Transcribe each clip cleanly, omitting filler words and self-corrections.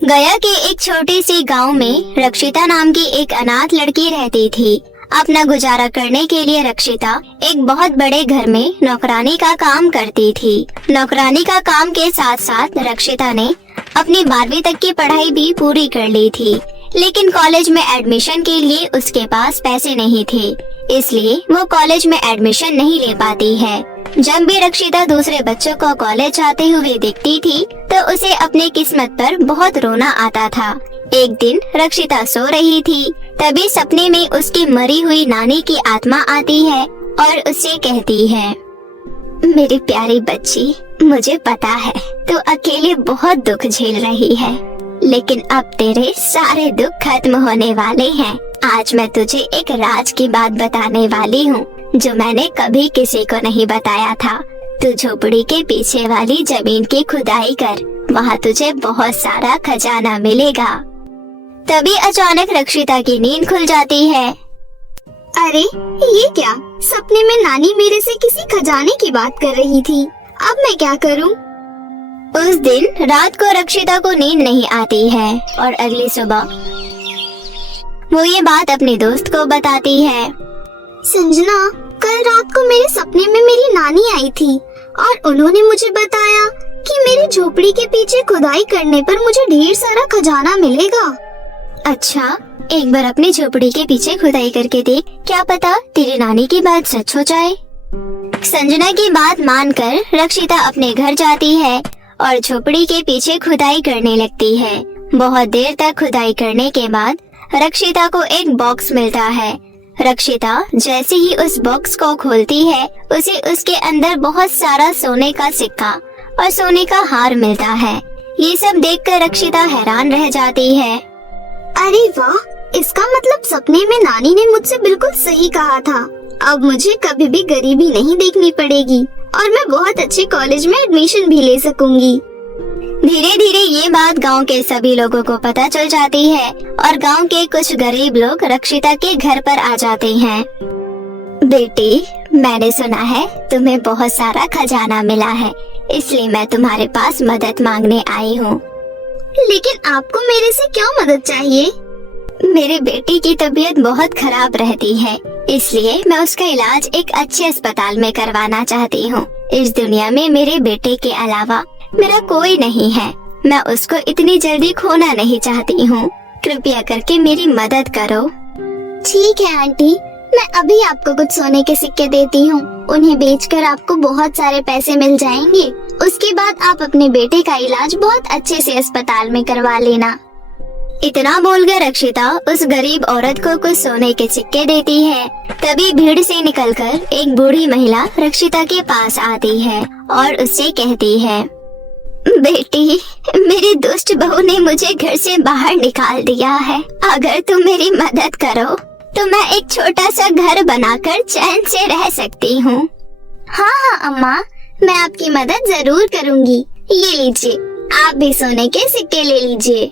गया के एक छोटे से गांव में रक्षिता नाम की एक अनाथ लड़की रहती थी। अपना गुजारा करने के लिए रक्षिता एक बहुत बड़े घर में नौकरानी का काम करती थी। नौकरानी का काम के साथ साथ रक्षिता ने अपनी 12वीं तक की पढ़ाई भी पूरी कर ली थी, लेकिन कॉलेज में एडमिशन के लिए उसके पास पैसे नहीं थे, इसलिए वो कॉलेज में एडमिशन नहीं ले पाती है। जब भी रक्षिता दूसरे बच्चों को कॉलेज जाते हुए देखती थी तो उसे अपनी किस्मत पर बहुत रोना आता था। एक दिन रक्षिता सो रही थी, तभी सपने में उसकी मरी हुई नानी की आत्मा आती है और उससे कहती है, मेरी प्यारी बच्ची, मुझे पता है तू अकेले बहुत दुख झेल रही है, लेकिन अब तेरे सारे दुख खत्म होने वाले हैं। आज मैं तुझे एक राज की बात बताने वाली हूँ जो मैंने कभी किसी को नहीं बताया था। तू झोपड़ी के पीछे वाली जमीन की खुदाई कर, वहाँ तुझे बहुत सारा खजाना मिलेगा। तभी अचानक रक्षिता की नींद खुल जाती है। अरे ये क्या, सपने में नानी मेरे से किसी खजाने की बात कर रही थी। अब मैं क्या करूं? उस दिन रात को रक्षिता को नींद नहीं आती है और अगली सुबह वो ये बात अपने दोस्त को बताती है। संजना, कल रात को मेरे सपने में मेरी नानी आई थी और उन्होंने मुझे बताया कि मेरी झोपड़ी के पीछे खुदाई करने पर मुझे ढेर सारा खजाना मिलेगा। अच्छा, एक बार अपनी झोपड़ी के पीछे खुदाई करके देख, क्या पता तेरी नानी की बात सच हो जाए। संजना की बात मानकर रक्षिता अपने घर जाती है और झोपड़ी के पीछे खुदाई करने लगती है। बहुत देर तक खुदाई करने के बाद रक्षिता को एक बॉक्स मिलता है। रक्षिता जैसे ही उस बॉक्स को खोलती है, उसे उसके अंदर बहुत सारा सोने का सिक्का और सोने का हार मिलता है। ये सब देखकर रक्षिता हैरान रह जाती है। अरे वाह, इसका मतलब सपने में नानी ने मुझसे बिल्कुल सही कहा था। अब मुझे कभी भी गरीबी नहीं देखनी पड़ेगी और मैं बहुत अच्छे कॉलेज में एडमिशन भी ले सकूंगी। धीरे धीरे ये बात गांव के सभी लोगों को पता चल जाती है और गांव के कुछ गरीब लोग रक्षिता के घर पर आ जाते हैं। बेटी, मैंने सुना है तुम्हें बहुत सारा खजाना मिला है, इसलिए मैं तुम्हारे पास मदद मांगने आई हूँ। लेकिन आपको मेरे से क्या मदद चाहिए? मेरी बेटी की तबीयत बहुत खराब रहती है, इसलिए मैं उसका इलाज एक अच्छे अस्पताल में करवाना चाहती हूँ। इस दुनिया में मेरे बेटे के अलावा मेरा कोई नहीं है। मैं उसको इतनी जल्दी खोना नहीं चाहती हूँ। कृपया करके मेरी मदद करो। ठीक है आंटी, मैं अभी आपको कुछ सोने के सिक्के देती हूँ। उन्हें बेचकर आपको बहुत सारे पैसे मिल जाएंगे। उसके बाद आप अपने बेटे का इलाज बहुत अच्छे से अस्पताल में करवा लेना। इतना बोलकर रक्षिता उस गरीब औरत को कुछ सोने के सिक्के देती है। तभी भीड़ से निकलकर एक बूढ़ी महिला रक्षिता के पास आती है और उससे कहती है, बेटी, मेरी दुष्ट बहू ने मुझे घर से बाहर निकाल दिया है। अगर तुम मेरी मदद करो तो मैं एक छोटा सा घर बनाकर चैन से रह सकती हूँ। हाँ हाँ अम्मा, मैं आपकी मदद जरूर करूँगी। ये लीजिए, आप भी सोने के सिक्के ले लीजिए।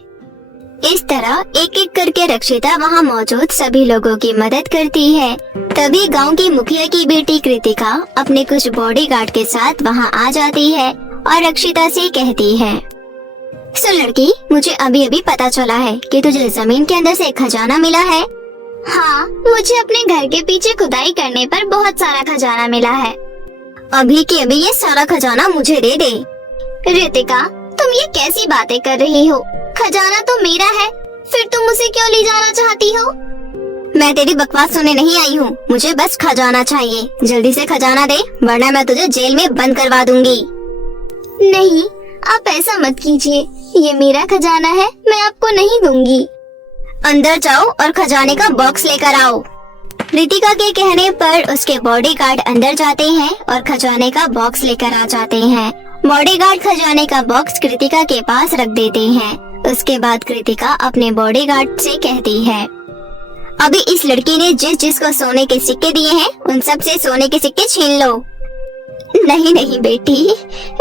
इस तरह एक एक करके रक्षिता वहाँ मौजूद सभी लोगों की मदद करती है। तभी गांव की मुखिया की बेटी कृतिका अपने कुछ बॉडीगार्ड के साथ वहाँ आ जाती है और रक्षिता से कहती है, सुन लड़की, मुझे अभी अभी पता चला है कि तुझे जमीन के अंदर से एक खजाना मिला है। हाँ, मुझे अपने घर के पीछे खुदाई करने पर बहुत सारा खजाना मिला है। अभी के अभी ये सारा खजाना मुझे दे दे। कृतिका, तुम ये कैसी बातें कर रही हो? खजाना तो मेरा है, फिर तुम उसे क्यों ले जाना चाहती हो? मैं तेरी बकवास सुनने नहीं आई हूँ। मुझे बस खजाना चाहिए। जल्दी से खजाना दे, वरना मैं तुझे जेल में बंद करवा दूंगी। नहीं, आप ऐसा मत कीजिए। ये मेरा खजाना है, मैं आपको नहीं दूंगी। अंदर जाओ और खजाने का बॉक्स लेकर आओ। कृतिका के कहने पर उसके बॉडीगार्ड अंदर जाते हैं और खजाने का बॉक्स लेकर आ जाते हैं। बॉडीगार्ड खजाने का बॉक्स कृतिका के पास रख देते हैं। उसके बाद कृतिका अपने बॉडीगार्ड से कहती है, अभी इस लड़की ने जिस जिसको सोने के सिक्के दिए हैं, उन सब से सोने के सिक्के छीन लो। नहीं नहीं बेटी,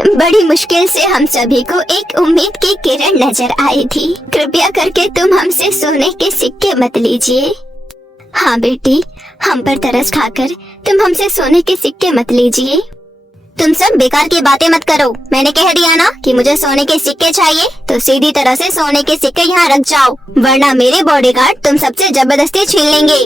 बड़ी मुश्किल से हम सभी को एक उम्मीद की किरण नजर आई थी। कृपया करके तुम हमसे सोने के सिक्के मत लीजिए। हाँ बेटी, हम पर तरस खाकर तुम हमसे सोने के सिक्के मत लीजिए। तुम सब बेकार की बातें मत करो। मैंने कह दिया ना कि मुझे सोने के सिक्के चाहिए, तो सीधी तरह से सोने के सिक्के यहाँ रख जाओ, वरना मेरे बॉडीगार्ड तुम सबसे जबरदस्ती छीन लेंगे।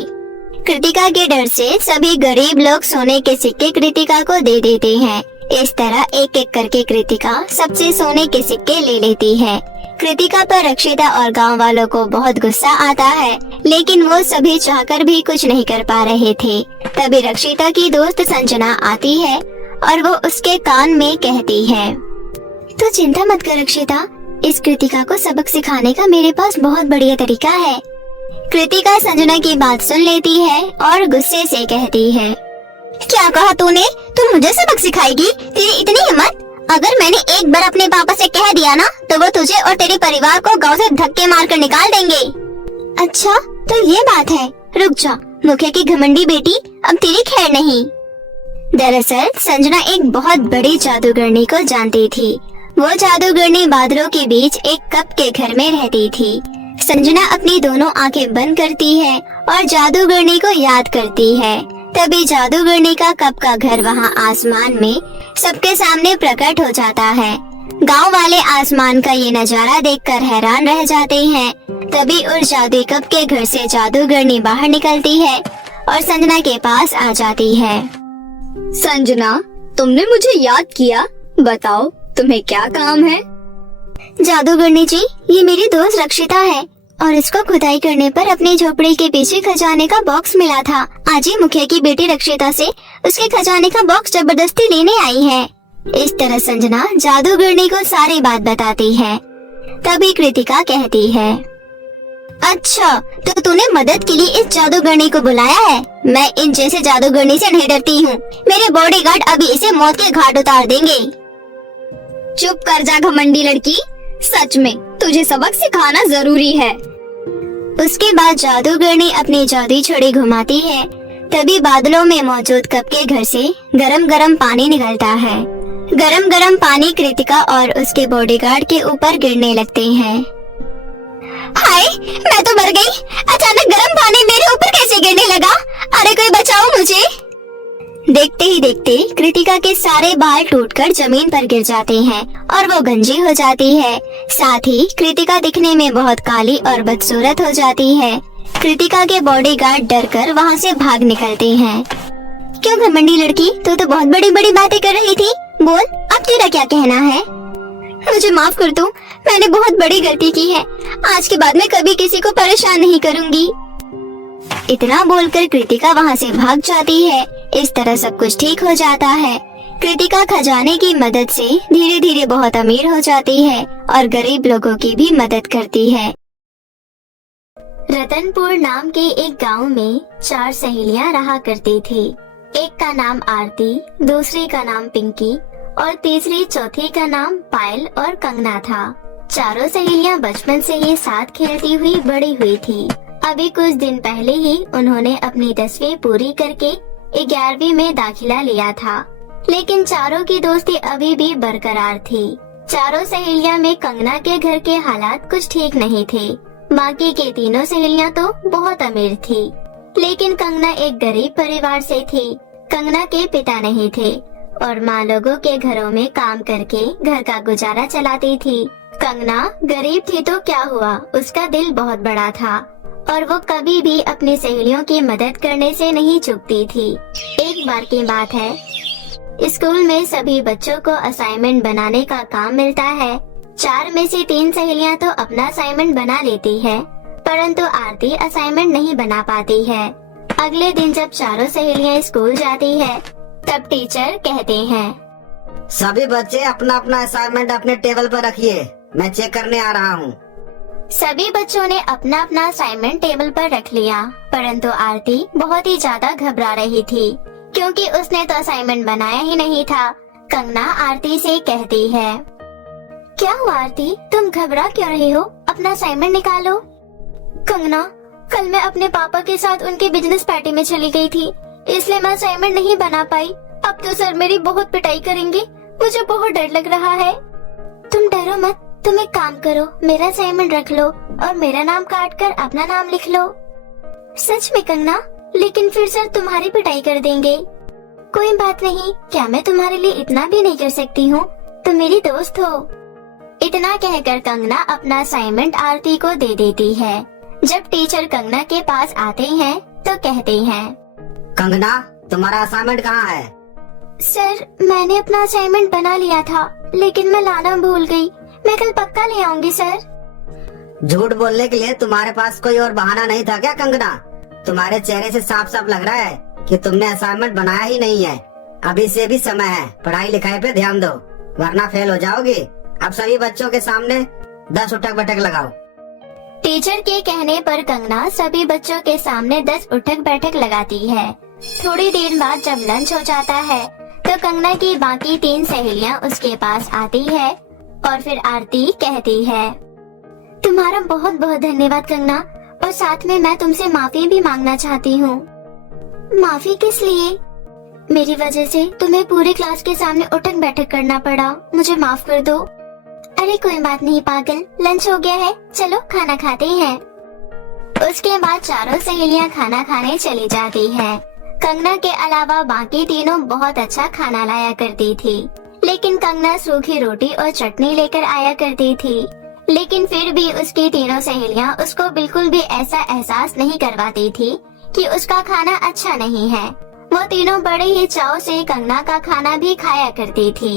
कृतिका के डर से सभी गरीब लोग सोने के सिक्के कृतिका को दे देते हैं। इस तरह एक एक करके कृतिका सबसे सोने के सिक्के ले लेती है। कृतिका पर रक्षिता और गांव वालों को बहुत गुस्सा आता है, लेकिन वो सभी चाहकर भी कुछ नहीं कर पा रहे थे। तभी रक्षिता की दोस्त संजना आती है और वो उसके कान में कहती है, तो चिंता मत कर रक्षिता, इस कृतिका को सबक सिखाने का मेरे पास बहुत बढ़िया तरीका है। कृतिका संजना की बात सुन लेती है और गुस्से से कहती है, क्या कहा तूने? तू मुझे सबक सिखाएगी? तेरी इतनी हिम्मत? अगर मैंने एक बार अपने पापा से कह दिया ना, तो वो तुझे और तेरे परिवार को गांव से धक्के मारकर निकाल देंगे। अच्छा, तो ये बात है। रुक जा, मुखिया की घमंडी बेटी, अब तेरी खैर नहीं। दरअसल संजना एक बहुत बड़ी जादूगरनी को जानती थी। वो जादूगरनी बादलों के बीच एक कप के घर में रहती थी। संजना अपनी दोनों आंखें बंद करती है और जादूगरनी को याद करती है। तभी जादूगरनी का कप का घर वहाँ आसमान में सबके सामने प्रकट हो जाता है। गांव वाले आसमान का ये नजारा देखकर हैरान रह जाते हैं। तभी उस जादुई कप के घर से जादूगरनी बाहर निकलती है और संजना के पास आ जाती है। संजना, तुमने मुझे याद किया, बताओ तुम्हें क्या काम है? जादूगरनी जी, ये मेरी दोस्त रक्षिता है और इसको खुदाई करने पर अपनी झोपड़ी के पीछे खजाने का बॉक्स मिला था। आज ही मुखिया की बेटी रक्षिता से उसके खजाने का बॉक्स जबरदस्ती लेने आई है। इस तरह संजना जादूगरनी को सारी बात बताती है। तभी कृतिका कहती है, अच्छा, तो तूने मदद के लिए इस जादूगरनी को बुलाया है? मैं इन जैसे जादूगरनी से नहीं डरती हूँ। मेरे बॉडीगार्ड अभी इसे मौत के घाट उतार देंगे। चुप कर जा घमंडी लड़की, सच में तुझे सबक सिखाना जरूरी है। उसके बाद जादूगरनी अपनी जादुई छड़ी घुमाती है। तभी बादलों में मौजूद कप के घर से गरम गरम पानी निकलता है। गरम गरम पानी कृतिका और उसके बॉडीगार्ड के ऊपर गिरने लगते हैं। हाय, मैं तो मर गई। अचानक गरम पानी मेरे ऊपर कैसे गिरने लगा? अरे कोई बचाओ मुझे। देखते ही देखते कृतिका के सारे बाल टूटकर जमीन पर गिर जाते हैं और वो गंजी हो जाती है। साथ ही कृतिका दिखने में बहुत काली और बदसूरत हो जाती है। कृतिका के बॉडीगार्ड डरकर वहाँ से भाग निकलते हैं। क्यों घमंडी लड़की, तू तो बहुत बड़ी बड़ी बातें कर रही थी। बोल, अब तेरा क्या कहना है? मुझे माफ कर दो, मैंने बहुत बड़ी गलती की है। आज के बाद मैं कभी किसी को परेशान नहीं करूँगी। इतना बोलकर कृतिका वहाँ से भाग जाती है। इस तरह सब कुछ ठीक हो जाता है। कृतिका खजाने की मदद से धीरे धीरे बहुत अमीर हो जाती है और गरीब लोगों की भी मदद करती है। रतनपुर नाम के एक गांव में 4 सहेलियां रहा करती थी। एक का नाम आरती, दूसरी का नाम पिंकी और तीसरी चौथी का नाम पायल और कंगना था। चारों सहेलियां बचपन से ही साथ खेलती हुई बड़ी हुई थी। अभी कुछ दिन पहले ही उन्होंने अपनी 10वीं पूरी करके 11वीं में दाखिला लिया था, लेकिन चारों की दोस्ती अभी भी बरकरार थी। चारों सहेलियां में कंगना के घर के हालात कुछ ठीक नहीं थे। बाकी के तीनों सहेलियां तो बहुत अमीर थी, लेकिन कंगना एक गरीब परिवार से थी। कंगना के पिता नहीं थे और माँ लोगों के घरों में काम करके घर का गुजारा चलाती थी। कंगना गरीब थी तो क्या हुआ, उसका दिल बहुत बड़ा था और वो कभी भी अपनी सहेलियों की मदद करने से नहीं चूकती थी। एक बार की बात है, स्कूल में सभी बच्चों को असाइनमेंट बनाने का काम मिलता है। 4 में से 3 सहेलियां तो अपना असाइनमेंट बना लेती है, परंतु आरती असाइनमेंट नहीं बना पाती है। अगले दिन जब चारों सहेलियां स्कूल जाती है, तब टीचर कहते हैं, सभी बच्चे अपना अपना असाइनमेंट अपने टेबल पर रखिए, मैं चेक करने आ रहा हूँ। सभी बच्चों ने अपना अपना असाइनमेंट टेबल पर रख लिया, परंतु आरती बहुत ही ज्यादा घबरा रही थी, क्योंकि उसने तो असाइनमेंट बनाया ही नहीं था। कंगना आरती से कहती है, क्या हुआ आरती, तुम घबरा क्यों रही हो? अपना असाइनमेंट निकालो। कंगना, कल मैं अपने पापा के साथ उनके बिजनेस पार्टी में चली गई थी, इसलिए मैं असाइनमेंट नहीं बना पाई। अब तो सर मेरी बहुत पिटाई करेंगे, मुझे बहुत डर लग रहा है। तुम डरो मत, तुम एक काम करो, मेरा असाइनमेंट रख लो और मेरा नाम काट कर अपना नाम लिख लो। सच में कंगना? लेकिन फिर सर तुम्हारी पिटाई कर देंगे। कोई बात नहीं, क्या मैं तुम्हारे लिए इतना भी नहीं कर सकती हूँ? तुम मेरी दोस्त हो। इतना कहकर कंगना अपना असाइनमेंट आरती को दे देती है। जब टीचर कंगना के पास आते हैं तो कहते हैं, कंगना, तुम्हारा असाइनमेंट कहाँ है? सर, मैंने अपना असाइनमेंट बना लिया था, लेकिन मैं लाना भूल गई। मैं कल पक्का ले आऊंगी सर। झूठ बोलने के लिए तुम्हारे पास कोई और बहाना नहीं था क्या कंगना? तुम्हारे चेहरे से साफ साफ लग रहा है कि तुमने असाइनमेंट बनाया ही नहीं है। अभी से भी समय है, पढ़ाई लिखाई पे ध्यान दो, वरना फेल हो जाओगी। अब सभी बच्चों के सामने 10 उठक बैठक लगाओ। टीचर के कहने पर कंगना सभी बच्चों के सामने 10 उठक बैठक लगाती है। थोड़ी देर बाद जब लंच हो जाता है तो कंगना की बाकी 3 सहेलियां उसके पास आती है और फिर आरती कहती है, तुम्हारा बहुत बहुत धन्यवाद कंगना, और साथ में मैं तुमसे माफी भी मांगना चाहती हूँ। माफी किस लिए? मेरी वजह से तुम्हें पूरे क्लास के सामने उठक बैठक करना पड़ा, मुझे माफ कर दो। अरे कोई बात नहीं पागल, लंच हो गया है, चलो खाना खाते हैं। उसके बाद चारों सहेलियां खाना खाने चली जाती है। कंगना के अलावा बाकी तीनों बहुत अच्छा खाना लाया करती थी, लेकिन कंगना सूखी रोटी और चटनी लेकर आया करती थी। लेकिन फिर भी उसकी तीनों सहेलियां उसको बिल्कुल भी ऐसा एहसास नहीं करवाती थी कि उसका खाना अच्छा नहीं है। वो तीनों बड़े ही चाव से कंगना का खाना भी खाया करती थी।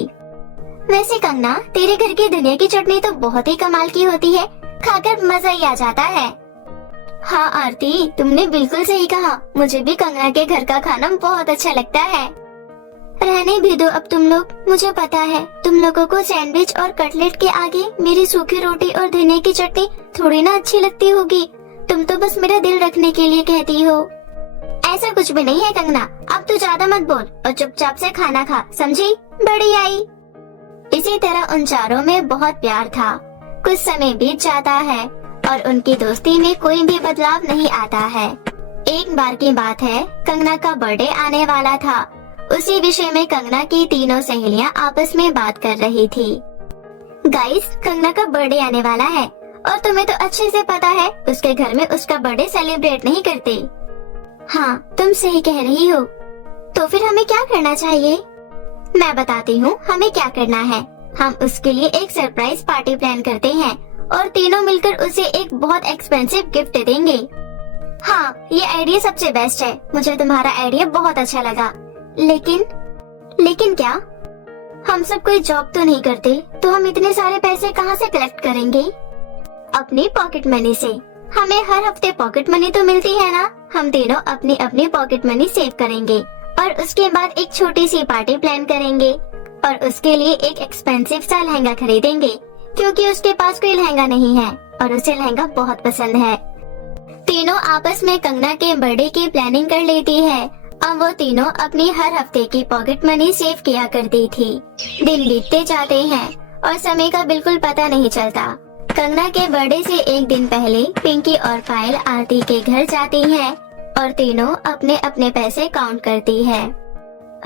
वैसे कंगना, तेरे घर की धनिया की चटनी तो बहुत ही कमाल की होती है, खाकर मजा ही आ जाता है। हाँ आरती, तुमने बिल्कुल सही कहा, मुझे भी कंगना के घर का खाना बहुत अच्छा लगता है। रहने भी दो अब तुम लोग, मुझे पता है तुम लोगों को सैंडविच और कटलेट के आगे मेरी सूखी रोटी और धनिया की चटनी थोड़ी ना अच्छी लगती होगी। तुम तो बस मेरा दिल रखने के लिए कहती हो। ऐसा कुछ भी नहीं है कंगना, अब तू ज्यादा मत बोल और चुपचाप से खाना खा, समझी? बड़ी आई। इसी तरह उन चारों में बहुत प्यार था। कुछ समय बीत जाता है और उनकी दोस्ती में कोई भी बदलाव नहीं आता है। एक बार की बात है, कंगना का बर्थडे आने वाला था। उसी विषय में कंगना की तीनों सहेलियां आपस में बात कर रही थी। गाइस, कंगना का बर्थडे आने वाला है और तुम्हें तो अच्छे से पता है उसके घर में उसका बर्थडे सेलिब्रेट नहीं करते। हाँ, तुम सही कह रही हो। तो फिर हमें क्या करना चाहिए? मैं बताती हूँ हमें क्या करना है। हम उसके लिए एक सरप्राइज पार्टी प्लान करते हैं और तीनों मिलकर उसे एक बहुत एक्सपेंसिव गिफ्ट देंगे। हाँ, ये आइडिया सबसे बेस्ट है। मुझे तुम्हारा आइडिया बहुत अच्छा लगा। लेकिन क्या? हम सब कोई जॉब तो नहीं करते, तो हम इतने सारे पैसे कहाँ से कलेक्ट करेंगे? अपनी पॉकेट मनी से। हमें हर हफ्ते पॉकेट मनी तो मिलती है ना। हम तीनों अपनी अपनी पॉकेट मनी सेव करेंगे और उसके बाद एक छोटी सी पार्टी प्लान करेंगे और उसके लिए एक एक्सपेंसिव सा लहंगा खरीदेंगे, क्योंकि उसके पास कोई लहंगा नहीं है और उसे लहंगा बहुत पसंद है। तीनों आपस में कंगना के बर्थडे की प्लानिंग कर लेती है। अब वो तीनों अपनी हर हफ्ते की पॉकेट मनी सेव किया करती थी। दिन बीतते जाते हैं और समय का बिल्कुल पता नहीं चलता। कंगना के बर्थडे से एक दिन पहले पिंकी और पायल आरती के घर जाती हैं और तीनों अपने अपने पैसे काउंट करती है।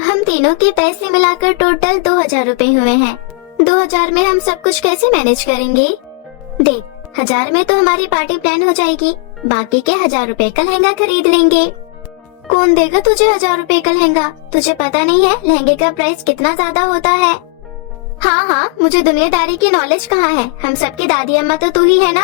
हम तीनों के पैसे मिलाकर टोटल 2000 रुपए हुए हैं। 2000 में हम सब कुछ कैसे मैनेज करेंगे? देख, 1000 में तो हमारी पार्टी प्लान हो जाएगी, बाकी के 1000 रुपए का लहंगा खरीद लेंगे। कौन देगा तुझे 1000 रुपए का लहंगा? तुझे पता नहीं है लहंगे का प्राइस कितना ज्यादा होता है? हाँ, मुझे दुनियादारी की नॉलेज कहाँ है? हम सबकी दादी अम्मा तो तू ही है ना।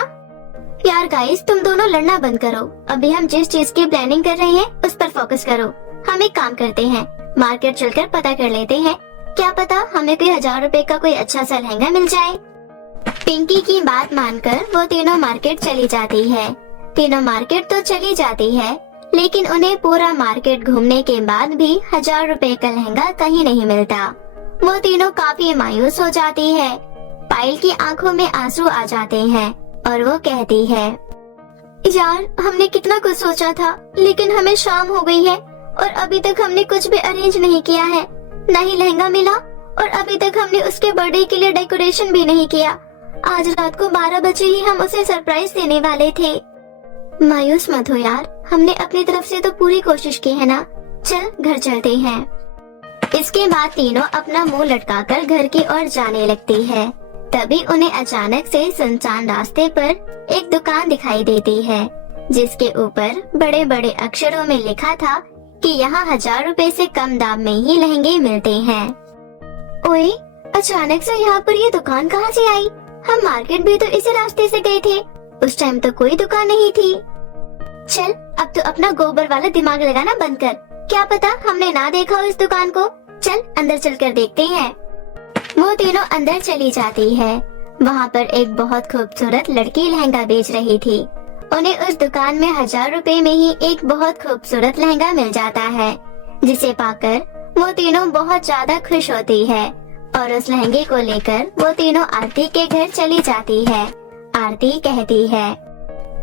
यार गाइस, तुम दोनों लड़ना बंद करो। अभी हम जिस चीज की प्लानिंग कर रहे हैं उस पर फोकस करो। हम एक काम करते हैं, मार्केट चलकर पता कर लेते हैं, क्या पता हमें कोई 1000 रुपए का कोई अच्छा सा लहंगा मिल जाए। पिंकी की बात मानकर वो तीनों मार्केट चली जाती है। तीनों मार्केट तो चली जाती है, लेकिन उन्हें पूरा मार्केट घूमने के बाद भी 1000 रुपए का लहंगा कहीं नहीं मिलता। वो तीनों काफी मायूस हो जाती है। पायल की आंखों में आंसू आ जाते हैं और वो कहती है, यार हमने कितना कुछ सोचा था, लेकिन हमें शाम हो गई है और अभी तक हमने कुछ भी अरेंज नहीं किया है। न ही लहंगा मिला और अभी तक हमने उसके बर्थडे के लिए डेकोरेशन भी नहीं किया। आज रात को 12 बजे ही हम उसे सरप्राइज देने वाले थे। मायूस मत हो यार, हमने अपनी तरफ से तो पूरी कोशिश की है ना। चल घर चलते हैं। इसके बाद तीनों अपना मुंह लटकाकर घर की ओर जाने लगती है। तभी उन्हें अचानक से सुनसान रास्ते पर एक दुकान दिखाई देती है, जिसके ऊपर बड़े बड़े अक्षरों में लिखा था कि यहाँ 1000 रुपए से कम दाम में ही लहंगे मिलते हैं। ओए, अचानक से यहाँ पर ये दुकान कहाँ से आई? हम मार्केट भी तो इसी रास्ते से गए थे, उस टाइम तो कोई दुकान नहीं थी। चल, अब तो अपना गोबर वाला दिमाग लगाना बंद कर, क्या पता हमने ना देखा हो इस दुकान को। चल अंदर चलकर देखते हैं। वो तीनों अंदर चली जाती है। वहाँ पर एक बहुत खूबसूरत लड़की लहंगा बेच रही थी। उन्हें उस दुकान में 1000 रुपए में ही एक बहुत खूबसूरत लहंगा मिल जाता है, जिसे पाकर वो तीनों बहुत ज्यादा खुश होती है और उस लहंगे को लेकर वो तीनों आरती के घर चली जाती है। आरती कहती है,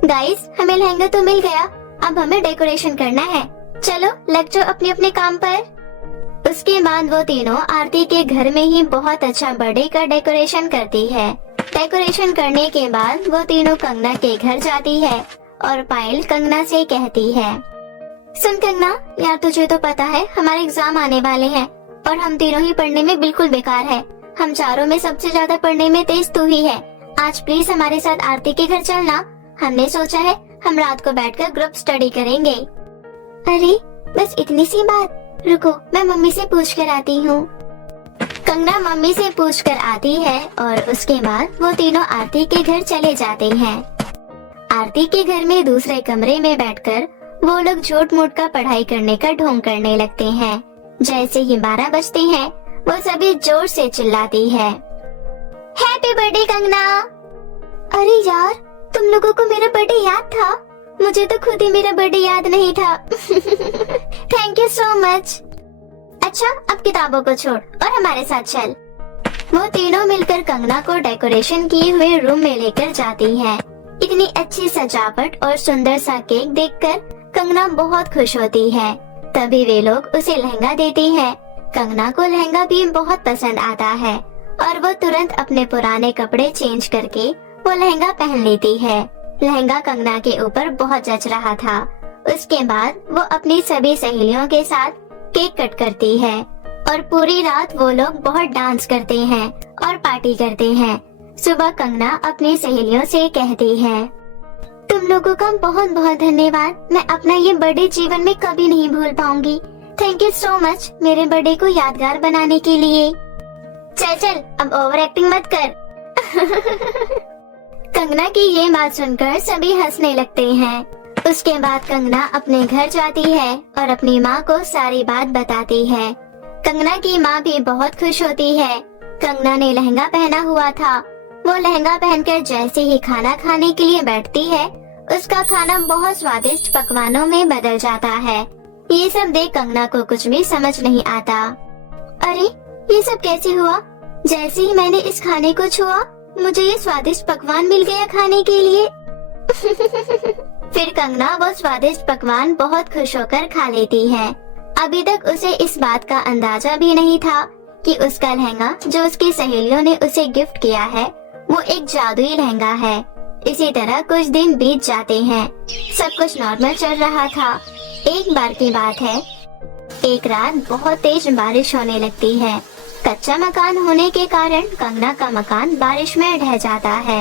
गाइस, हमें लहंगा तो मिल गया, अब हमें डेकोरेशन करना है, चलो लग जाओ अपने अपने काम पर। उसके बाद वो तीनों आरती के घर में ही बहुत अच्छा बर्थडे का डेकोरेशन करती है। डेकोरेशन करने के बाद वो तीनों कंगना के घर जाती है और पायल कंगना से कहती है, सुन कंगना, यार तुझे तो पता है हमारे एग्जाम आने वाले हैं और हम तीनों ही पढ़ने में बिल्कुल बेकार है। हम चारों में सबसे ज्यादा पढ़ने में तेज तू ही है। आज प्लीज हमारे साथ आरती के घर चलना। हमने सोचा है हम रात को बैठकर ग्रुप स्टडी करेंगे। अरे बस इतनी सी बात, रुको मैं मम्मी से पूछ कर आती हूँ। कंगना मम्मी से पूछ कर आती है और उसके बाद वो तीनों आरती के घर चले जाते हैं। आरती के घर में दूसरे कमरे में बैठकर वो लोग झूठ मूठ का पढ़ाई करने का ढोंग करने लगते हैं। जैसे ही 12 बजते हैं वो सभी जोर से चिल्लाती है, हैप्पी बर्थडे कंगना। अरे यार, तुम लोगों को मेरा बर्थडे याद था? मुझे तो खुद ही मेरा बर्थडे याद नहीं था। Thank you so much. अच्छा, अब किताबों को छोड़ और हमारे साथ चल। वो तीनों मिलकर कंगना को डेकोरेशन किए हुए रूम में लेकर जाती हैं। इतनी अच्छी सजावट और सुंदर सा केक देखकर कंगना बहुत खुश होती है। तभी वे लोग उसे लहंगा देती हैं। कंगना को लहंगा भी बहुत पसंद आता है और वो तुरंत अपने पुराने कपड़े चेंज करके वो लहंगा पहन लेती है। लहंगा कंगना के ऊपर बहुत जच रहा था। उसके बाद वो अपनी सभी सहेलियों के साथ केक कट करती है और पूरी रात वो लोग बहुत डांस करते हैं और पार्टी करते हैं। सुबह कंगना अपनी सहेलियों से कहती है, तुम लोगों का बहुत बहुत धन्यवाद। मैं अपना ये बर्थडे जीवन में कभी नहीं भूल पाऊंगी। थैंक यू सो मच मेरे बर्थडे को यादगार बनाने के लिए। चल चल, अब ओवर एक्टिंग मत कर। कंगना की ये बात सुनकर सभी हंसने लगते हैं। उसके बाद कंगना अपने घर जाती है और अपनी माँ को सारी बात बताती है। कंगना की माँ भी बहुत खुश होती है। कंगना ने लहंगा पहना हुआ था। वो लहंगा पहनकर जैसे ही खाना खाने के लिए बैठती है, उसका खाना बहुत स्वादिष्ट पकवानों में बदल जाता है। ये सब देख कंगना को कुछ भी समझ नहीं आता। अरे ये सब कैसे हुआ? जैसे ही मैंने इस खाने को छुआ, मुझे ये स्वादिष्ट पकवान मिल गया खाने के लिए। फिर कंगना वो स्वादिष्ट पकवान बहुत खुश होकर खा लेती है। अभी तक उसे इस बात का अंदाजा भी नहीं था कि उसका लहंगा जो उसकी सहेलियों ने उसे गिफ्ट किया है वो एक जादुई लहंगा है। इसी तरह कुछ दिन बीत जाते हैं। सब कुछ नॉर्मल चल रहा था। एक बार की बात है, एक रात बहुत तेज बारिश होने लगती है। कच्चा मकान होने के कारण कंगना का मकान बारिश में ढह जाता है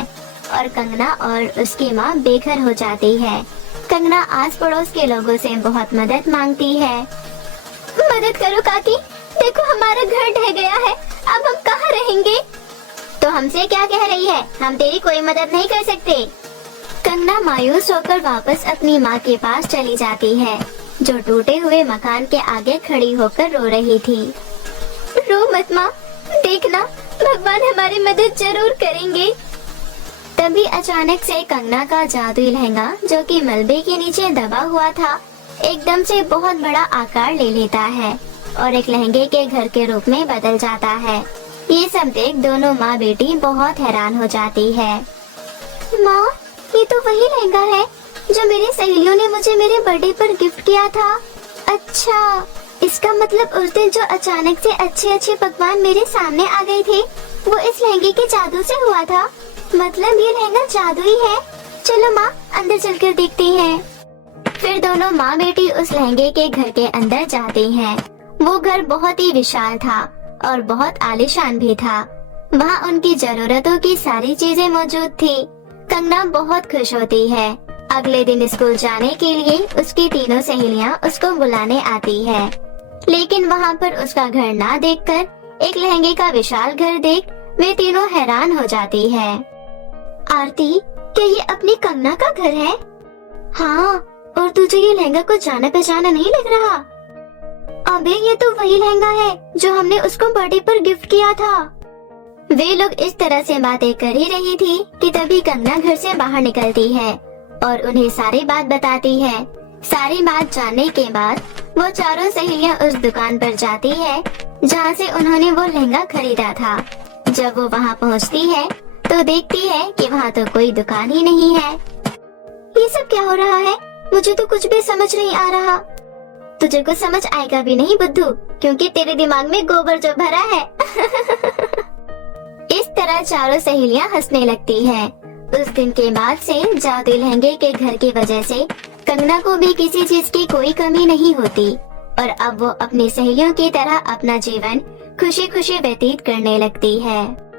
और कंगना और उसकी माँ बेघर हो जाती है। कंगना आस पड़ोस के लोगों से बहुत मदद मांगती है। मदद करो काकी, देखो हमारा घर ढह गया है, अब हम कहाँ रहेंगे? तो हमसे क्या कह रही है? हम तेरी कोई मदद नहीं कर सकते। कंगना मायूस होकर वापस अपनी माँ के पास चली जाती है, जो टूटे हुए मकान के आगे खड़ी होकर रो रही थी। रो मत माँ, देखना भगवान हमारी मदद जरूर करेंगे। तभी अचानक से कंगना का जादुई लहंगा, जो कि मलबे के नीचे दबा हुआ था, एकदम से बहुत बड़ा आकार ले लेता है और एक लहंगे के घर के रूप में बदल जाता है। ये सब देख दोनों माँ बेटी बहुत हैरान हो जाती है। माँ, ये तो वही लहंगा है जो मेरी सहेलियों ने मुझे मेरे बर्थडे पर गिफ्ट किया था। अच्छा, इसका मतलब उस दिन जो अचानक से अच्छे अच्छे पकवान मेरे सामने आ गए थे, वो इस लहंगे के जादू से हुआ था। मतलब ये लहंगा जादुई है। चलो माँ, अंदर चलकर देखते हैं। फिर दोनों माँ बेटी उस लहंगे के घर के अंदर जाती हैं। वो घर बहुत ही विशाल था और बहुत आलीशान भी था। वहाँ उनकी जरूरतों की सारी चीजें मौजूद थी। कंगना बहुत खुश होती है। अगले दिन स्कूल जाने के लिए उसकी तीनों सहेलियां उसको बुलाने आती है, लेकिन वहाँ पर उसका घर ना देखकर एक लहंगे का विशाल घर देख वे तीनों हैरान हो जाती है। आरती, क्या ये अपनी कंगना का घर है? हाँ, और तुझे ये लहंगा कुछ जाना पहचाना नहीं लग रहा? अबे ये तो वही लहंगा है जो हमने उसको बर्थडे पर गिफ्ट किया था। वे लोग इस तरह से बातें कर ही रही थी कि तभी कंगना घर से बाहर निकलती है और उन्हें सारी बात बताती है। सारी बात जानने के बाद वो चारों सहेलियां उस दुकान पर जाती है जहाँ से उन्होंने वो लहंगा खरीदा था। जब वो वहाँ पहुँचती है तो देखती है कि वहाँ तो कोई दुकान ही नहीं है। ये सब क्या हो रहा है? मुझे तो कुछ भी समझ नहीं आ रहा। तुझे कुछ समझ आएगा भी नहीं बुद्धू, क्योंकि तेरे दिमाग में गोबर जो भरा है। इस तरह चारों सहेलियां हंसने लगती है। उस दिन के बाद से जादू लहंगे के घर की वजह से कंगना को भी किसी चीज की कोई कमी नहीं होती और अब वो अपनी सहेलियों की तरह अपना जीवन खुशी खुशी व्यतीत करने लगती है।